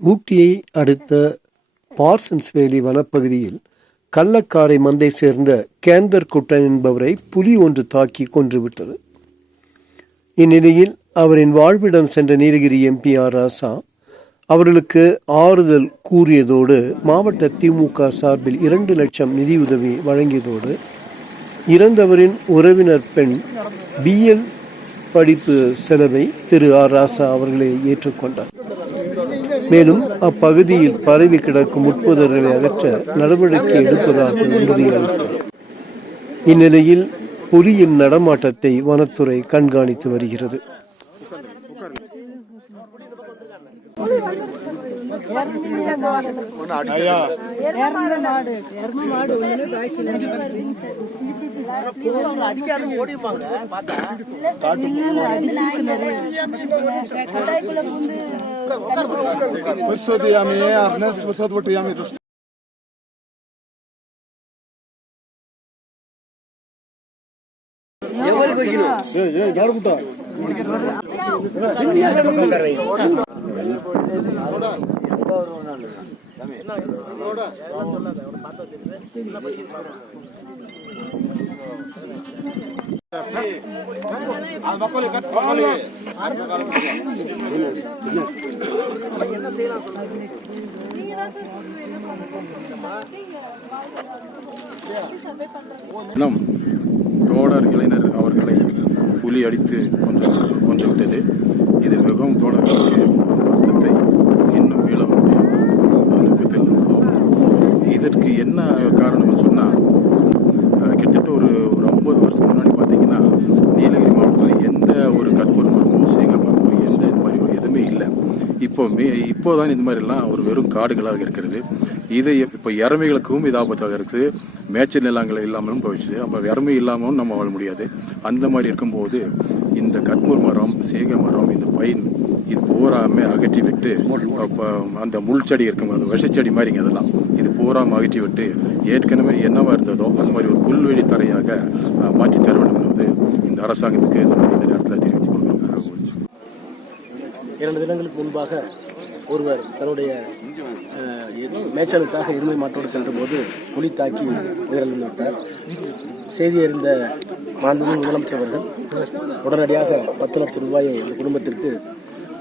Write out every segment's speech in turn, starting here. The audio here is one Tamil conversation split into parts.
ஊட்டியை அடுத்த பார்சன்ஸ் வேலி வனப்பகுதியில் கள்ளக்காரை மந்தை சேர்ந்த கேந்தர் குட்டன் என்பவரை புலி ஒன்று தாக்கி கொன்றுவிட்டது. இந்நிலையில் அவரின் வாழ்விடம் சென்ற நீலகிரி எம்பி ஆர் ராசா அவர்களுக்கு ஆறுதல் கூறியதோடு மாவட்ட திமுக சார்பில் இரண்டு லட்சம் நிதியுதவி வழங்கியதோடு இறந்தவரின் உறவினர் பெண் பிஎல் படிப்பு செலவை திரு ஆர் ராசா அவர்களே ஏற்றுக்கொண்டார். மேலும் அப்பகுதியில் பரவி கிடக்கும் உட்புதர்களை அகற்ற நடவடிக்கை எடுப்பதாக உறுதியளித்தார் இந்நிலையில் புலியின் நடமாட்டத்தை வனத்துறை கண்காணித்து வருகிறது. பெருசோதி ஆமையே அர்னஸ் பெருசோத் பட்டு ஆமை ఎవరికి ami terus. நம் தோடர் இளைஞர் அவர்களை புலி அடித்து கொன்று கொன்று விட்டது இது மிகவும் தோடர் வருத்தத்தை இன்னும் மீள வந்து துக்கத்தில் உள்ளோம். இதற்கு என்ன காரணம்னு சொன்னால் கிட்டத்தட்ட ஒரு ஒரு ஐம்பது வருஷத்துக்கு முன்னாடி பார்த்தீங்கன்னா நீலகிரி மாவட்டத்தில் எந்த ஒரு கற்பூர மரமோ சேக மரமோ எந்த இது மாதிரி ஒரு எதுவுமே இல்லை இப்போ இப்போதான் தான் இந்த மாதிரிலாம் ஒரு வெறும் காடுகளாக இருக்கிறது. இது இப்போ இறமைகளுக்கும் இது ஆபத்தாக இருக்குது. மேய்ச்சல் நிலங்கள் இல்லாமலும் போயிடுச்சு. அப்போ இறமை இல்லாமலும் நம்ம வாழ முடியாது. அந்த மாதிரி இருக்கும்போது இந்த கற்பூர் மரம் சேக மரம் இந்த பைன் இது பூராமே அகற்றி விட்டு அந்த முள் செடி இருக்கும் அந்த விஷச்செடி மாதிரிங்க அதெல்லாம் இது பூராம அகற்றி விட்டு ஏற்கனவே என்னவா இருந்ததோ அந்த மாதிரி ஒரு புல்வெளி தரையாக மாற்றி மாற்றித் தர வேண்டும் என்பது இந்த அரசாங்கத்துக்கு இந்த இந்த நேரத்தில் தெரிவித்துக் கொள்கிறோம் இரண்டு தினங்களுக்கு முன்பாக ஒருவர் தன்னுடைய மேய்ச்சலுக்காக எருமை மாட்டோடு சென்றபோது புலி தாக்கி உயிரிழந்து விட்டார் செய்தி அறிந்த மாண்புமிகு முதலமைச்சர் அவர்கள் உடனடியாக பத்து லட்சம் ரூபாயை இந்த குடும்பத்திற்கு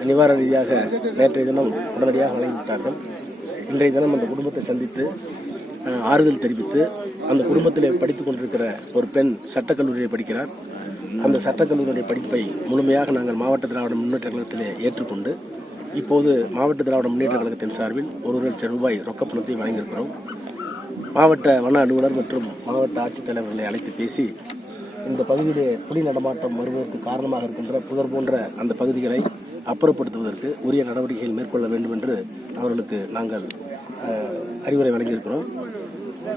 நிவாரண ரீதியாக நேற்றைய தினம் உடனடியாக வழங்கிவிட்டார்கள். இன்றைய தினம் அந்த குடும்பத்தை சந்தித்து ஆறுதல் தெரிவித்து அந்த குடும்பத்தில் படித்துக் கொண்டிருக்கிற ஒரு பெண் சட்டக்கல்லூரியை படிக்கிறார். அந்த சட்டக்கல்லூரியுடைய படிப்பை முழுமையாக நாங்கள் மாவட்ட திராவிட முன்னேற்ற கழகத்திலே ஏற்றுக்கொண்டு இப்போது மாவட்ட திராவிட முன்னேற்ற கழகத்தின் சார்பில் ஒரு லட்சம் ரூபாய் ரொக்க பணத்தை வழங்கியிருக்கிறோம். மாவட்ட வன அலுவலர் மற்றும் மாவட்ட ஆட்சித்தலைவர்களை அழைத்து பேசி இந்த பகுதியிலே புலி நடமாட்டம் வருவதற்கு காரணமாக இருக்கின்ற புதர் போன்ற அந்த பகுதிகளை அப்புறப்படுத்துவதற்கு உரிய நடவடிக்கைகள் மேற்கொள்ள வேண்டும் என்று அவர்களுக்கு நாங்கள் அறிவுரை வழங்கியிருக்கிறோம்.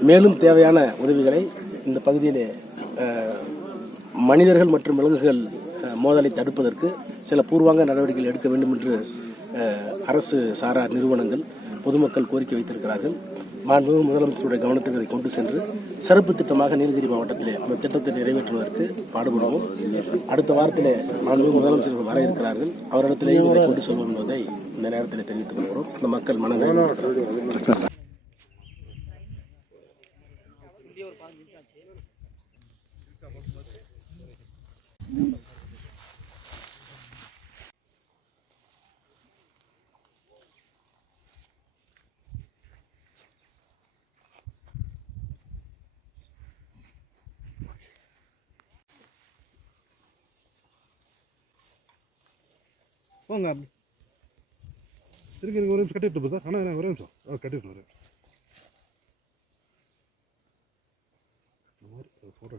மேலும் தேவையான உதவிகளை இந்த பகுதியிலே மனிதர்கள் மற்றும் விலங்குகள் மோதலை தடுப்பதற்கு சில பூர்வாங்க நடவடிக்கைகள் எடுக்க வேண்டும் என்று அரசு சாரா நிறுவனங்கள் பொதுமக்கள் கோரிக்கை வைத்திருக்கிறார்கள். மாண்புமிகு முதலமைச்சருடைய கவனத்துக்கு அதை கொண்டு சென்று சிறப்பு திட்டமாக நீலகிரி மாவட்டத்திலே அந்த திட்டத்தை நிறைவேற்றுவதற்கு பாடுபடுவோம். அடுத்த வாரத்திலே மாண்புமிகு முதலமைச்சர்கள் வர இருக்கிறார்கள். அவரிடத்திலேயும் இதை கொண்டு செல்வோம் என்பதை இந்த நேரத்தில் தெரிவித்துக் கொள்கிறோம். அந்த மக்கள் மனதை வாங்க அப்படி. இருக்கு இருக்கு ஒரு நிமிஷம் கட்டிட்டு சார். ஆனால் ஒரே நிமிஷம். ஆ கட்டிட்டு வரேன். இந்த மாதிரி ஃபோட்டோ